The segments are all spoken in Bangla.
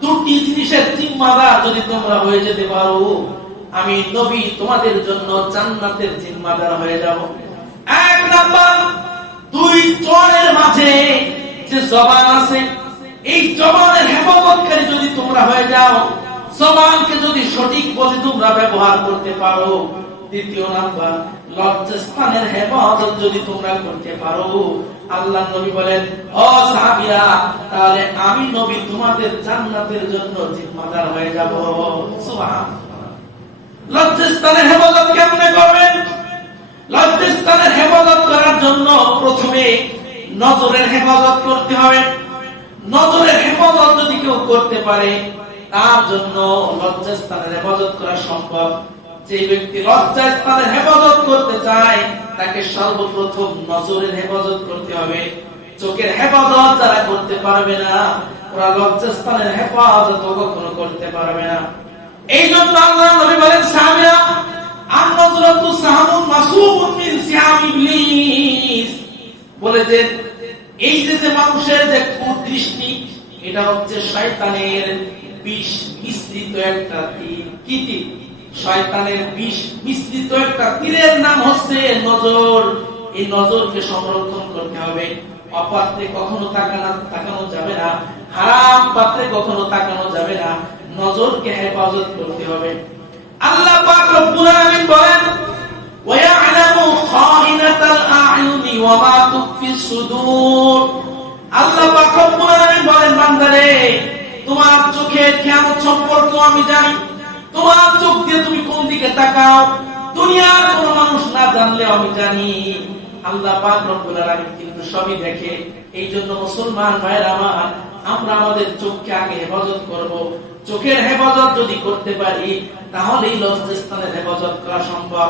দুটি জিনিসের জিম্মাদার যদি তোমরা হয়ে যেতে পারো, আমি নবী তোমাদের জন্য জান্নাতের জিম্মাদার হয়ে যাব। এক নাম্বার, দুই জবান আছে। এই জবানের হেফাজতকারী যদি তোমরা হয়ে যাও, জবানকে যদি সঠিক পথে তোমরা ব্যবহার করতে পারো, দ্বিতীয় নাম্বার, লজ্জাস্থানের হেফাজত যদি তোমরা করতে পারো, আল্লাহ নবী বলেন, ও সাহাবীরা, তাহলে আমি নবী তোমাদের জান্নাতের জন্য জিম্মাদার হয়ে যাব। সুবহানাল্লাহ। লজ্জাস্থানের হেফাজত কেমনে করবেন? লজ্জাস্থানের হেফাজত করার জন্য প্রথমে নজরের হেফাজত করতে হবে। নজরের হেফাজত যদি কেউ করতে পারে, তার জন্য লজ্জাস্থানের হেফাজত করা সম্ভব। যে ব্যক্তি লজ্জাস্থানের হেফাজত করতে চায়, তাকে সর্বপ্রথম নজরের হেফাজত করতে হবে। চোখের হেফাজত যারা করতে পারবে না, ওরা লজ্জাস্থানের হেফাজত কখনো করতে পারবে না। এই জন্য আল্লাহ নবী বলেন, সাহাবীরা আন-নাজরাতু সাহামুন মাসুবুন মিন সিয়াম ইবলিস। বলে যে এই যে যে মানুষের যে কুদৃষ্টি, এটা হচ্ছে শয়তানের বিষ মিশ্রিত একটা তীর। কি তীর? শয়তানের বিষ মিশ্রিত একটা তীরের নাম হচ্ছে নজর। এই নজরকে সংরক্ষণ করতে হবে। অপাত্রে কখনো তাকানো তাকানো যাবে না। হারাম পাত্রে কখনো তাকানো যাবে না। নজরকে হেফাজত করতে হবে। আল্লাহ পাক রব্বুল আলামিন বলেন ويعلم خائنة الأعين وما تخفي الصدور আল্লাহ পাক রব্বুল আলামিন বলেন বান্দারে তোমার চোখের কিয়ামত সম্পর্কে আমি জানি তোমার চোখ দিয়ে তুমি কোন দিকে তাকাও দুনিয়ার কোন মানুষ না জানলে আমি জানি আল্লাহ পাক রব্বুল আলামিন কিন্তু সবই দেখে এই জন্য মুসলমান ভাইয়ের আমার আমরা আমাদের চোখকে আগে হেফাজত করব চোখের হেফাজত যদি করতে পারি তাহলে এই লজ্জাস্থানের হেফাজত করা সম্ভব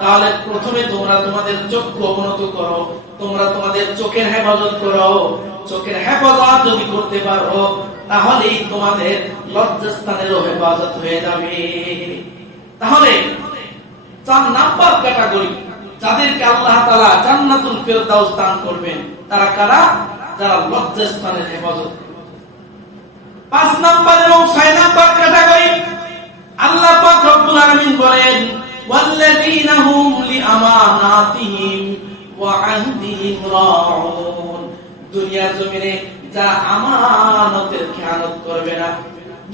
তাহলে প্রথমে তোমরা তোমাদের চক্ষু অবনত করো, তোমরা তোমাদের চোখের হেফাজত করো। চোখের হেফাজত যদি করতে পারো, তাহলেই তোমাদের লজ্জাস্থানেরও হেফাজত হয়ে যাবে। তাহলে চার নাম্বার ক্যাটাগরি, যাদেরকে আল্লাহ তাআলা জান্নাতুল ফেরদাউস করবেন, তারা কারা? যারা লজ্জাস্থানের হেফাজত। পাঁচ নাম্বার এবং ছয় নাম্বার ক্যাটাগরি, আল্লাহ পাক রব্বুল আলামিন বলেন হুম লিআমানাতিহিম ওয়া আহদিহিম রাউন দুনিয়ার জমিনে যারা আমানতের খেয়ানত করবে না।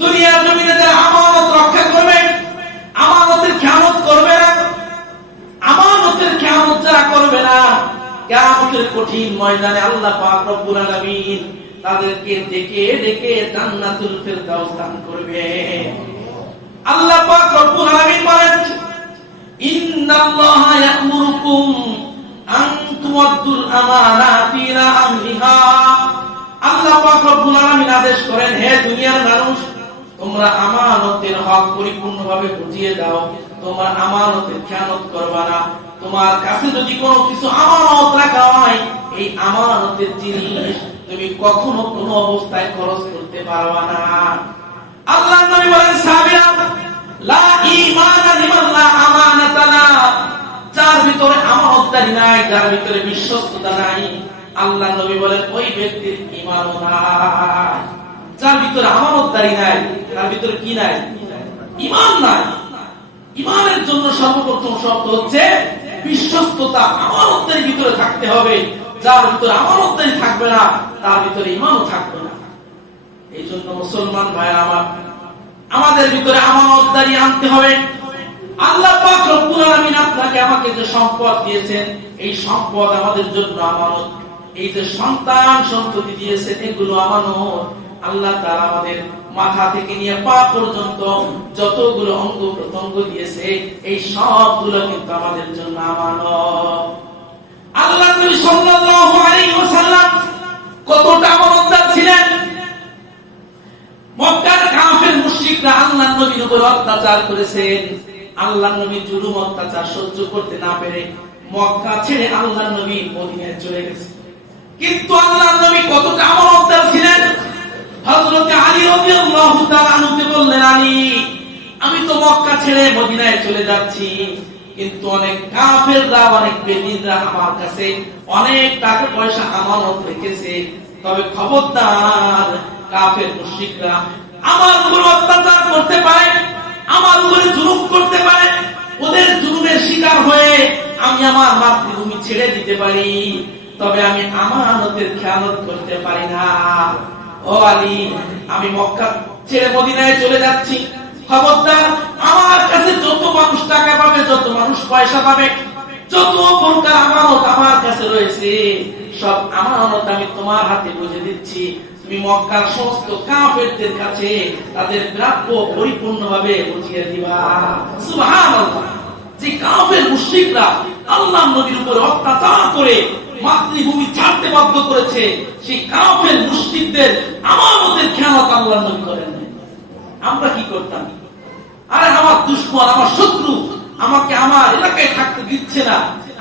দুনিয়ার জমিনে যারা আমানত রক্ষা করবে, আমানতের খেয়ানত করবে না। আমানতের খেয়ানত যারা করবে না, কিয়ামতের কঠিন ময়দানে আল্লাহ পাক রব্বুল আলামিন তাদেরকে ডেকে ডেকে জান্নাতুল ফেরদাউস দান করবে। আল্লাহ পাক রব্বুল আলামিন বলেন ইন্নাল্লাহা ইয়া'মুরুকুম আন তুওয়াদ্দুল আমানাতি আমরিহা। আল্লাহ পাক রব্বুল আলামিন আদেশ করেন, হে দুনিয়ার মানুষ, তোমরা আমানতের হক পরিপূর্ণভাবে বুঝিয়ে দাও। তোমরা আমানতের খেয়ানত করবা না। তোমার কাছে যদি কোনো কিছু আমানত রাখা হয়, এই আমানতের জিনিস তুমি কখনো কোনো অবস্থায় খরচ করতে পারবা না। আল্লাহ নবী বলেন, সাহাবীরা ঈমানের জন্য সর্বপ্রথম শর্ত হচ্ছে, বিশ্বস্ততা আমানতের ভিতরে থাকতে হবে। যার ভিতরে আমানতদারি থাকবে না, তার ভিতরে ঈমানও থাকবে না। এই জন্য মুসলমান ভাই আমার আমাদের ভিতরে আমানতদারি আনতে হবে। আল্লাহ আপনাকে আমাকে যে সম্পদ দিয়েছেন, এই সম্পদ আমাদের জন্য আমানত। এই যে সন্তান সন্ততি দিয়েছেন, এগুলো আমানত। আল্লাহ তাআলা আমাদের মাথা থেকে নিয়ে পা পর্যন্ত যতগুলো অঙ্গ প্রত্যঙ্গ দিয়েছে, এই সবগুলো কিন্তু আমাদের জন্য আমানত। আল্লাহ নবী সাল্লাল্লাহু কতটা আমানতদার ছিলেন মক্কার কাফের মুশরিকরা আল্লাহর নবীর উপর অত্যাচার করেছেন। আল্লাহর নবী জুলুম, অত্যাচার সহ্য করতে না পেরে মক্কা ছেড়ে আল্লাহর নবী মদিনায় চলে গেছে। কিন্তু আল্লাহর নবী কতটা আমানতদার ছিলেন? হযরত আলী রাদিয়াল্লাহু তাআলা আনুকে বললেন, আলী, আমি তো মক্কা ছেড়ে মদিনায় চলে যাচ্ছি। কিন্তু অনেক কাফেররা, অনেক বেদিনরা আমার কাছে অনেক টাকা পয়সা আমানত রেখেছে। তবে খবরদার কাফের মুশরিকরা আমার উপর অত্যাচার করতে পারে, আমার উপরে জুলুম করতে পারে, ওদের জুলুমের শিকার হয়ে আমি আমার মাতৃভূমি ছেড়ে দিতে পারি। তবে আমি আমানতের খেয়ানত করতে পারি না। ও আলী, আমি মক্কা ছেড়ে মদিনায় চলে যাচ্ছি। খবরদার, আমার কাছে যত মানুষ টাকা পাবে, যত মানুষ পয়সা পাবে, যত প্রকার আমানত আমার কাছে রয়েছে, সব আমানত আমি তোমার হাতে বুঝে দিচ্ছি। তুমি মক্কার সমস্ত কাফেরদের কাছে তাদের প্রাপ্য পরিপূর্ণভাবে বুঝিয়ে দিবা। যে কাফের আল্লাহ অত্যাচার করে মাতৃভূমি ছাড়তে বাধ্য করেছে, সেই কাফের মুশরিকদের আমানতের খেয়ানত আল্লাহ নবী করেন আমরা কি করতাম? আরে আমার দুশ্মন, আমার শত্রু আমাকে আমার এলাকায় থাকতে দিচ্ছে না।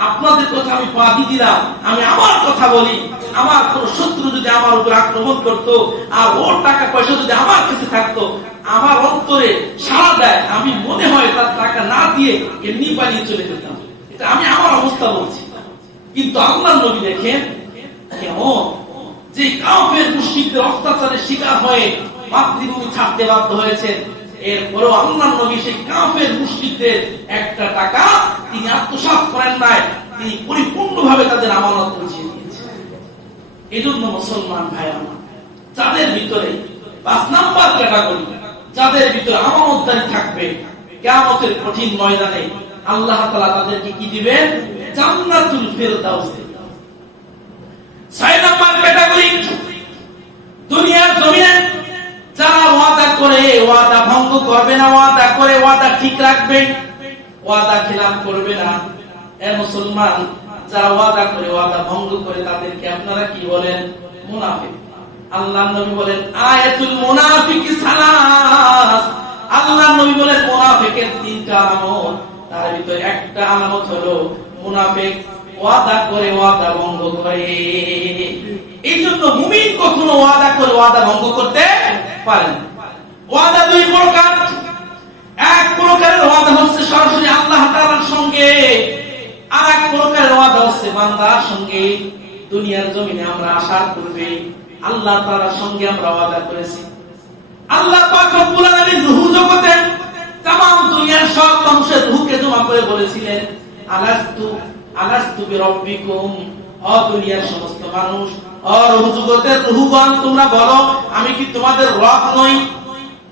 আপনাদের কথা আমি বাদি দিলাম। আমি আমার কথা বলি। আমার কোন শত্রু যদি আমার উপর আক্রমণ করত আর ওর টাকা পয়সা যদি আমার কাছে থাকতো, আমার অন্তরে সাড়া দেয়, আমি মনে হয় তার টাকা না দিয়ে এমনি পালিয়ে চলে যেতাম। এটা আমি আমার অবস্থা বলছি। কিন্তু আল্লাহ নবী দেখেন, কেমন? যে কাফের মুশরিকদের অত্যাচারের শিকার হয়ে মাতৃভূমি ছাড়তে বাধ্য হয়েছেন এরপরেও আল্লাহ নবী সেই কাফের মুশরিকদের একটা টাকা তিনি আত্মসাৎ করেন নাই, তিনি পরিপূর্ণভাবে তাদের আমানত বুঝিয়ে দিয়েছেন। এই জন্য মুসলমান ভাই আমার যাদের ভিতরে পাঁচ নাম্বার ক্যাটাগরি যাদের ভিতরে আমানতদারি থাকবে, কিয়ামতের কঠিন ময়দানে আল্লাহ তাআলা তাদেরকে কি দিবেন? জান্নাতুল ফেরদাউস দিবেন। ছয় নাম্বার ক্যাটাগরি দুনিয়ার জমিনে যারা ওয়াদা করে, ওয়াদা ভঙ্গ করবে না, ওয়াদা করে, ওয়াদা ঠিক রাখবে ওয়াদা খিলাফ করবে না। এ মুসলমান যারা ওয়াদা করে, ওয়াদা ভঙ্গ করে, তাদেরকে আপনারা কি বলেন? মুনাফিক। আল্লাহ নবী বলেন, আয়াতুল মুনাফিক সালাস। আল্লাহ নবী বলেন, মুনাফিকের তিনটা আলামত তার ভিতরে একটা আলামত হলো মুনাফিক ওয়াদা করে, ওয়াদা ভঙ্গ করে। এই জন্য মুমিন কখনো ওয়াদা করে, ওয়াদা ভঙ্গ করতে পারে না। ওয়াদা দুই প্রকার। এক প্রকারের ওয়াদা হচ্ছে সরাসরি আল্লাহ তাআলার সঙ্গে আর এক প্রকারের ওয়াদা হচ্ছে বান্দার সঙ্গে দুনিয়ার জমিনে আমরা আশার করবে আল্লাহ তাআলার সঙ্গে আমরা ওয়াদা করেছি আল্লাহ পাক রব্বুল আলামিন রূহ জগতে तमाम দুনিয়ার সব মানুষের রূহকে জমা করে বলেছিলেন আলাস্তু আলাস্তু বিরাব্বিকুম ও দুনিয়ার সমস্ত মানুষ ও রূহ জগতের রূহগণ তোমরা বলো আমি কি তোমাদের রব নই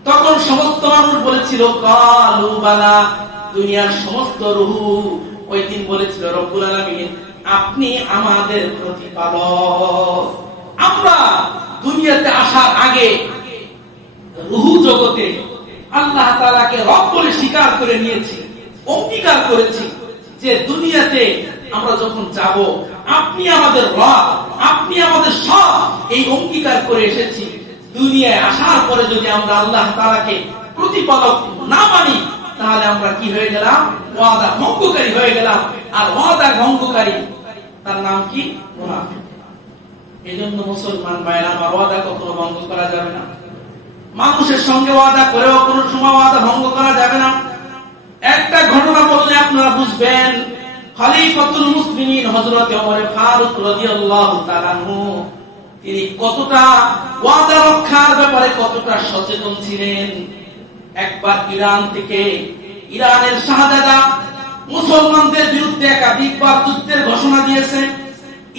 তখন সমস্ত মানুষ বলেছিল, কালু বালা, দুনিয়ার সমস্ত রূহ। ওই দিন বলেছিল, রব্বুল আলামিন, আপনি আমাদের প্রতিপালক। আমরা দুনিয়াতে আসার আগে রুহু জগতে আল্লাহ তালাকে রব বলে স্বীকার করে নিয়েছি, অঙ্গীকার করেছি যে দুনিয়াতে আমরা যখন যাব, আপনি আমাদের রব, আপনি আমাদের সব, এই অঙ্গীকার করে এসেছি। দুনিয়ায় আসার পরে যদি আমরা আল্লাহ তাআলাকে প্রতিপালক না মানি, তাহলে আমরা কি হয়ে গেলাম? ওয়াদা ভঙ্গকারী হয়ে গেলাম। আর ওয়াদা ভঙ্গকারী, তার নাম কি? এই জন্য মুসলমান ভাইরা আমার ওয়াদা কখনো ভঙ্গ করা যাবে না। মানুষের সঙ্গে ওয়াদা করেও কোনো সময় ওয়াদা ভঙ্গ করা যাবে না। একটা ঘটনা বললে আপনারা বুঝবেন, খলিফাতুল মুসলিমিন হযরত ওমর ফারুক রাদিয়াল্লাহু তাআলা তিনি কতটা ওয়াদা রক্ষার ব্যাপারে কতটা সচেতন ছিলেন? একবার ইরান থেকে ইরানের শাহজাদা মুসলমানদের বিরুদ্ধে একাধিকবার যুদ্ধের ঘোষণা দিয়েছে।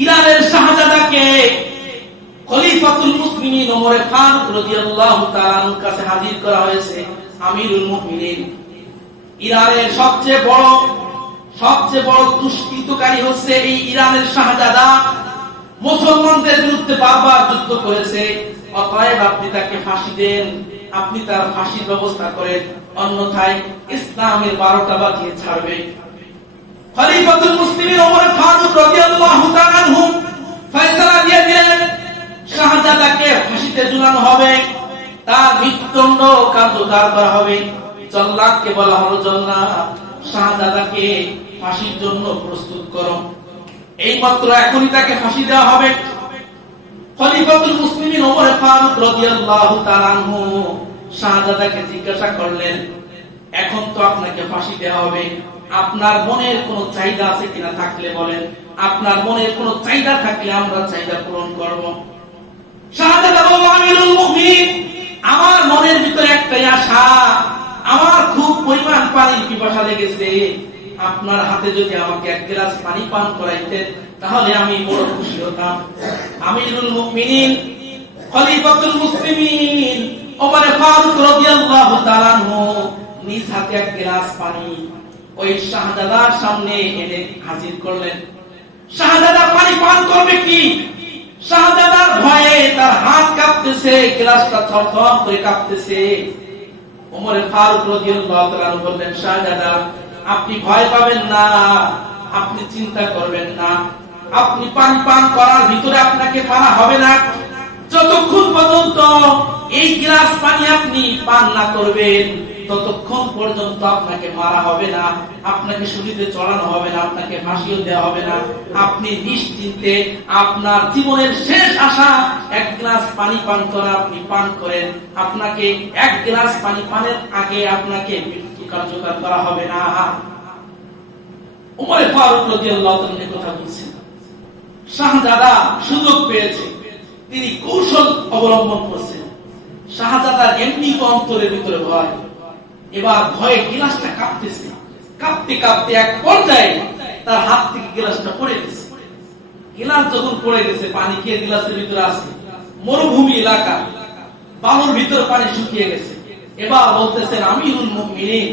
ইরানের শাহজাদাকে খলিফাতুল মুসলিমিন ওমর ফারুক রাদিয়াল্লাহু তাআলার কাছে হাজির করা হয়েছে, আমিরুল মুমিনিন। ইরানের সবচেয়ে বড় সবচেয়ে বড় দুষ্কৃতকারী হচ্ছে এই ইরানের শাহজাদা মুসলমানদের বিরুদ্ধে বারবার যুদ্ধ করেছে। অতএব আপনি তাকে ফাঁসি দেন। আপনি তার ফাঁসির ব্যবস্থা করেন। অন্যথায় ইসলামের বারোটা বাজিয়ে ছাড়বে। খলিফাতুল মুসলিমিন ওমর ফারুক রাদিয়াল্লাহু তাআলা আনহু ফয়সালা দিয়ে দিলেন, শাহজাদাকে ফাঁসিতে ঝুলানো হবে। তার মৃত্যুদণ্ড কার্যকর করা হবে। জল্লাদকে বলা হলো জল্লাদ। শাহজাদাকে ফাঁসির জন্য প্রস্তুত করো। এই মাত্র এখনই তাকে ফাঁসি দেওয়া হবে। খলিফাতুল মুসলিমিন ওমর ফারুক রাদিয়াল্লাহু তাআলা আনহু জিজ্ঞাসা করলেন, এখন তো আপনাকে ফাঁসি দেওয়া হবে। আপনার মনের কোনো চাহিদা আছে কিনা থাকলে বলেন। আপনার মনের চাহিদা থাকলে আমরা চাহিদা পূরণ করব। আমিরুল মুমিনিন, আমার মনের ভিতরে একটাই আশা। আমার খুব পরিমাণ পানির পিপাসা লেগেছে। আপনার হাতে যদি আমাকে এক গ্লাস পানি পান করাইতেন, তাহলে আমি বড় খুশি হতাম। আমিরুল মুমিনিন, খলিফাতুল মুসলিমিন, ওমর ফারুক রাদিয়াল্লাহু তাআলা আনহু নিজ হাতে এক গ্লাস পানি ওই শাহজাদার সামনে এনে হাজির করলেন। শাহজাদা পানি পান করবে কি? শাহজাদার ভয়ে তার হাত কাঁপতেছে, গ্লাসটা থরথর করে কাঁপতেছে। ওমরে ফারুক রাদিয়াল্লাহু তাআলা বললেন, শাহজাদা আপনি ভয় পাবেন না। আপনি চিন্তা করবেন না। আপনি পানি পান করার ভিতরে আপনাকে পানা হবে না। যতক্ষণ পর্যন্ত এই গ্লাস পানি আপনি পান না করবেন, ততক্ষণ পর্যন্ত আপনাকে মারা হবে না। আপনাকে সুবিধে চড়ানো হবে না, আপনাকে ফাঁসিও দেওয়া হবে না। আপনি নিশ্চিন্তে আপনার জীবনের শেষ আশা, এক গ্লাস পানি পান করা আপনি পান করেন। আপনাকে এক গ্লাস পানি পানের আগে আপনাকে কার্যকর করা হবে না। উমরে ফারুক রাদিয়াল্লাহু কথা শাহজাদা সুযোগ পেয়েছে। তিনি কৌশল অবলম্বন করছেন। শাহজাদার এমনি অন্তরের ভিতরে ভয়। এবার ভয়ে গিলাসটা কাঁপতেছে। কাঁপতে কাঁপতে এক পর্যায়ে তার হাত থেকে গিলাসটা পড়ে গেছে। গিলাস যখন পড়ে গেছে, পানি খেয়ে গিলাসের ভিতরে আছে। মরুভূমি এলাকা। বালুর ভিতরে পানি শুকিয়ে গেছে। এবার বলতেছেন মুমিনিন,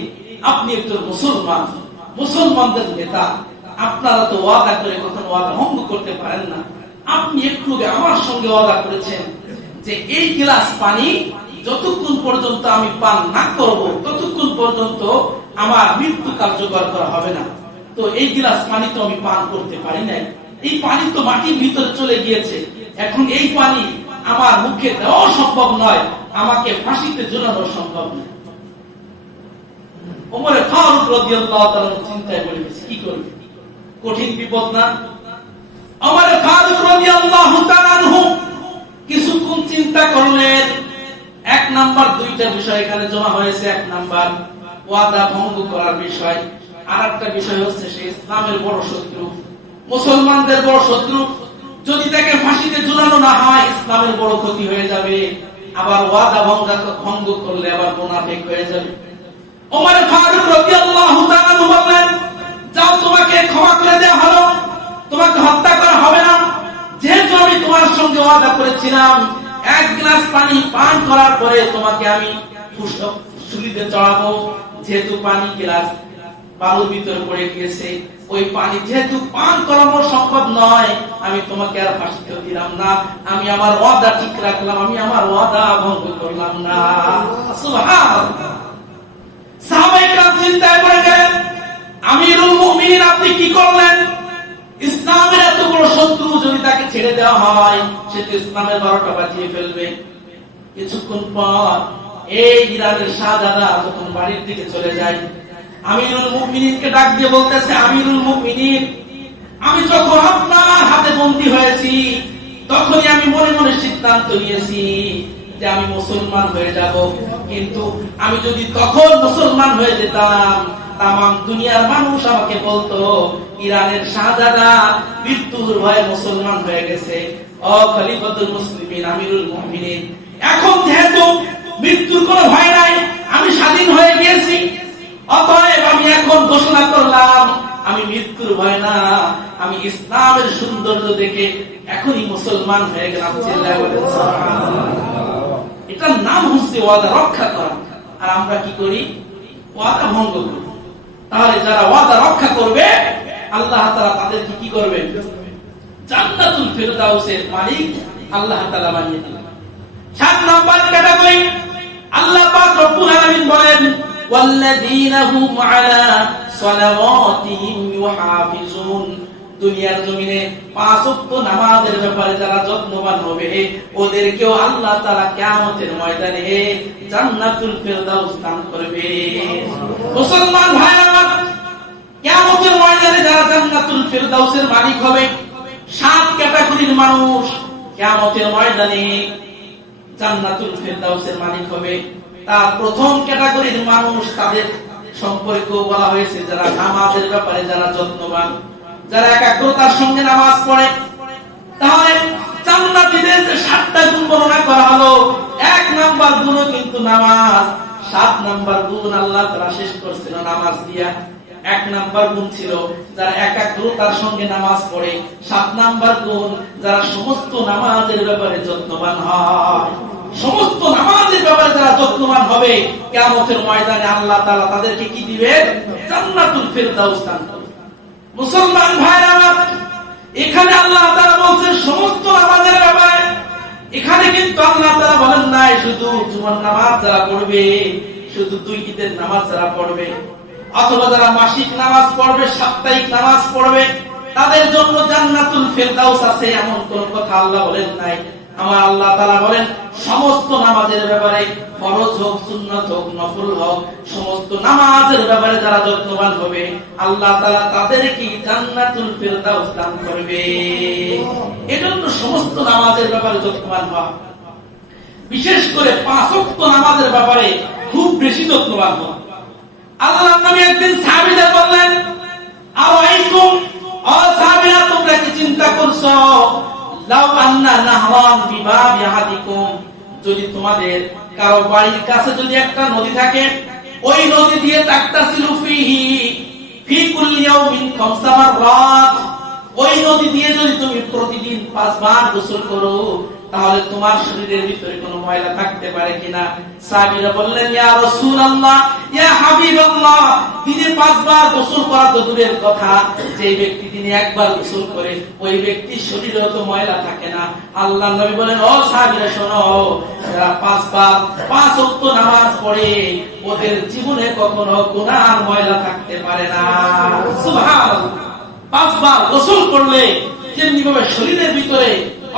আপনি একজন মুসলমান। মুসলমানদের নেতা। আপনারা তো ওয়াদা করে কখনো ওয়াদা ভঙ্গ করতে পারেন না। আপনি একটু আমার সঙ্গে ওয়াদা করেছেন যে এই গ্লাস পানি যতক্ষণ পর্যন্ত আমি পান না করব, ততক্ষণ পর্যন্ত আমার মৃত্যু কার্যকর করা হবে না। তো এই গ্লাস পানি তো আমি পান করতে পারি নাই। এই পানি তো মাটির ভিতরে চলে গিয়েছে। এখন এই পানি আমার মুখে দেওয়া সম্ভব নয়। আমাকে ফাঁসিতে ঝুলানো সম্ভব নয় ওমরে ফারুক রাদিয়াল্লাহু তাআলা চিন্তায় গেছে, কি করবে? কঠিন বিপদ না? ওমরে ফারুক রাদিয়াল্লাহু তাআলা কিছুক্ষণ চিন্তা করলেন। এক নাম্বার দুইটা বিষয় এখানে জমা হয়েছে, এক নাম্বার ওয়াদা ভঙ্গ করার বিষয় আর একটা বিষয় হচ্ছে সে ইসলামের বড় শত্রু, মুসলমানদের বড় শত্রু। যদি তাকে ফাঁসিতে ঝুলানো না হয়, ইসলামের বড় ক্ষতি হয়ে যাবে। আবার ওয়াদা ভঙ্গ ভঙ্গ করলে আবার মোনাফেক হয়ে যাবে। ওমর ফারুক রাদিয়াল্লাহু তাআলা বললেন, যাও, তোমাকে ক্ষমা করে দেওয়া হলো। তোমাকে হত্যা করা হবে না। যেহেতু আমি তোমার সঙ্গে ওয়াদা করেছিলাম, এক গ্লাস পানি পান করার পরে তোমাকে আমি সুলিতে চড়াবো। যেহেতু পানি গ্লাস বালুর ভিতরে পড়ে গিয়েছে। ওই পানি যেহেতু পান করানো সম্ভব নয়, আমি তোমাকে আর ফাঁসিতে দিলাম না। আমি আমার ওয়াদা ঠিক রাখলাম, আমি আমার ওয়াদা ভঙ্গ করলাম না। চিন্তায় পড়ে গেলেন, আমিরুল আপনি কি করলেন? ইসলামের এত বড় শত্রু যদি তাকে ছেড়ে দেওয়া হয়, সে তো ইসলামের বারোটা বাজিয়ে ফেলবে। কিছুক্ষণ পর এই ইরানের শাহজাদা যখন বাড়ির দিকে চলে যায় আমিরুল মুমিনিনকে ডাক দিয়ে বলতেছে, আমিরুল মুমিনিন, আমি যখন আপনার হাতে বন্দী হয়েছি, তখনই আমি মনে মনে সিদ্ধান্ত নিয়েছি যে আমি মুসলমান হয়ে যাব। কিন্তু আমি যদি তখন মুসলমান হয়ে যেতাম তাম দুনিয়ার মানুষ আমাকে বলতো, ইরানের শাহজাদা মৃত্যুর ভয়ে মুসলমান হয়ে গেছে। ও খলিফাতুল মুসলিমিন, আমিরুল মুমিনিন, এখন যেহেতু মৃত্যুর কোনো ভয় নাই, আমি স্বাধীন হয়ে গিয়েছি অতএব আমি এখন ঘোষণা করলাম, আমি মৃত্যুর ভয় না, আমি ইসলামের সৌন্দর্য দেখে এখনই মুসলমান হয়ে গেলাম এটার নাম হচ্ছে ওয়াদা রক্ষা করা। আর আমরা কি করি? ওয়াদা ভঙ্গ করি। তাহলে যারা ওয়াদা রক্ষা করবে, আল্লাহ তাআলা তাদেরকে কি করবেন? জান্নাতুল ফেরদাউসের মালিক আল্লাহ তাআলা বানিয়ে দিবেন। সাত নম্বর ক্যাটাগরি, আল্লাহ পাক রব্বুল আলামিন বলেন দুনিয়ার জমিনে নামাজের ব্যাপারে যারা যত্নবান হবে, ওদেরকেও আল্লাহ ময়দানে জান্নাতুল করবে। মুসলমান ভাই আমার ময়দানে যারা জান্নাতুল ফেরদাউসের মালিক হবে, সাত ক্যাটাগরির মানুষ কেমতের ময়দানে জান্নাতুল ফেরদাউসের মালিক হবে। প্রথম ক্যাটাগরির মানুষ তাদের সম্পর্কে বলা হয়েছে, যারা নামাজের ব্যাপারে যারা যত্নবান, যারা একাগ্রতার সঙ্গে নামাজ পড়ে। তাহলে এক নামাজ দিয়া। এক নাম্বার গুণ ছিল যারা একাগ্রতার সঙ্গে নামাজ পড়ে, সাত নাম্বার গুণ যারা সমস্ত নামাজের ব্যাপারে যত্নবান হয় সমস্ত নামাজের ব্যাপারে যারা যত্নবান হবে। কিয়ামতের ময়দানে আল্লাহ তাআলা তাদেরকে কি দিবে জান্নাতুল ফেরদাউস দান মুসলমান ভাইরা এখানে আল্লাহ তাআলা বলছেন, সমস্ত নামাজের ব্যাপারে এখানে কিন্তু আল্লাহ তাআলা বলেন, নাই, শুধু জুমার নামাজ যারা পড়বে, শুধু দুই ঈদের নামাজ যারা পড়বে, অথবা যারা মাসিক নামাজ পড়বে, সাপ্তাহিক নামাজ পড়বে, তাদের জন্য জান্নাতুল ফেরদাউস আছে এমন কোন কথা আল্লাহ বলেন নাই। আমার আল্লাহ তাআলা বলেন, সমস্ত নামাজের ব্যাপারে ফরজ হোক, সুন্নাত হোক, নফল হোক, সমস্ত নামাজের ব্যাপারে যারা যত্নবান হবে, আল্লাহ তাআলা তাদেরকে জান্নাতুল ফেরদাউস দান করবে। এজন্য সমস্ত নামাজের ব্যাপারে যত্নবান হওয়া। বিশেষ করে পাঁচ ওয়াক্ত নামাজের ব্যাপারে খুব বেশি যত্নবান হওয়া। আল্লাহ নবী একদিন সাহাবীদের বললেন আওয়াইকুম ও সাহাবীরা, তোমরা কি চিন্তা করছ? যদি তোমাদের কারও বাড়ির কাছে যদি একটা নদী থাকে, ওই নদী দিয়ে তাকতাসিল ফিহি ওই নদী দিয়ে যদি তুমি পাঁচবার গোসল করো, তাহলে তোমার শরীরের ভিতরে ময়লা থাকতে পারে কিনা? বললেন দিনে পাঁচবার গোসল করা তো দূরের কথা যে ব্যক্তি দিনে একবার গোসল করে, ওই ব্যক্তির শরীরে তো ময়লা থাকে না। আল্লাহ নবী বলেন, ও শোনো পাঁচবার, পাঁচ ওয়াক্ত নামাজ পড়ে, ওদের জীবনে কখনো ময়লা থাকতে পারে না। পাঁচবার গোসল করলে ভাবে শরীরের ভিতরে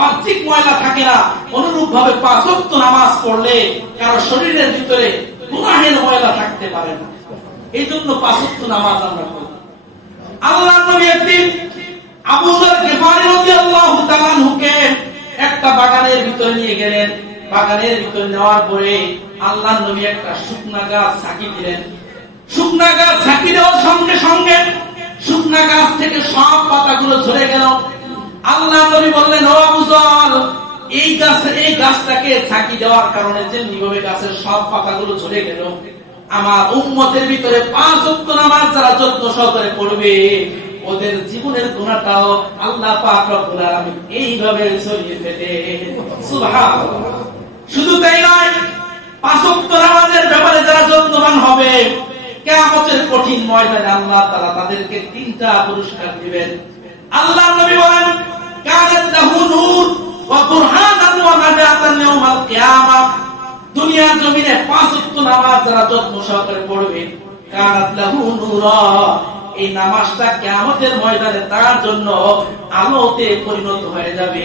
আর্থিক ময়লা থাকে না অনুরূপ ভাবে পাঁচ ওয়াক্ত নামাজ পড়লে কারও শরীরের ভিতরে গুনাহের ময়লা থাকতে পারে না। এই জন্য পাঁচ ওয়াক্ত নামাজ আমরা পড়ি। আল্লাহ নবী একদিন রাদিয়াল্লাহু তাআলা আনহুকে একটা বাগানের ভিতরে নিয়ে গেলেন। বাগানের ভিতরে নেওয়ার পরে আল্লাহ নবী একটা শুকনা গাছ দিলেন। শুকনা গাছ দেওয়ার সঙ্গে সঙ্গে শুকনা গাছ থেকে সব পাতাগুলো ঝরে গেল। আল্লাহ নবী বললেন, ও আবু যর এই গাছ এই গাছটাকে ছাকি দেওয়ার কারণে যে নিভাবে গাছের সব পাতাগুলো ঝরে গেল, আমার উম্মতের ভিতরে পাঁচ ওয়াক্ত নামাজ যারা যত্ন সহকারে পড়বে, ওদের জীবনের গুণাটাও আল্লাহ পাক রব্বুল আলামিন এইভাবে ছড়িয়ে ফেলে। সুবহানাল্লাহ। শুধু তাই নয়, পাঁচ ওয়াক্ত নামাজের ব্যাপারে যারা যত্নবান হবে, কিয়ামতের কঠিন ময়দানে আল্লাহ তাআলা তাদেরকে তিনটা পুরস্কার দিবেন। আল্লাহ নবী বলেন, কানাত লাহু নূর ওয়া বুরহানান ওয়া নাজাতান ইয়াউমাল কিয়ামাহ দুনিয়ার জমিনে পাঁচ ওয়াক্ত নামাজ যারা যত্ন সহকারে পড়বে, কানাত লাহু নূরা। এই নামাজটা কিয়ামতের ময়দানে তার জন্য আলোতে পরিণত হয়ে যাবে।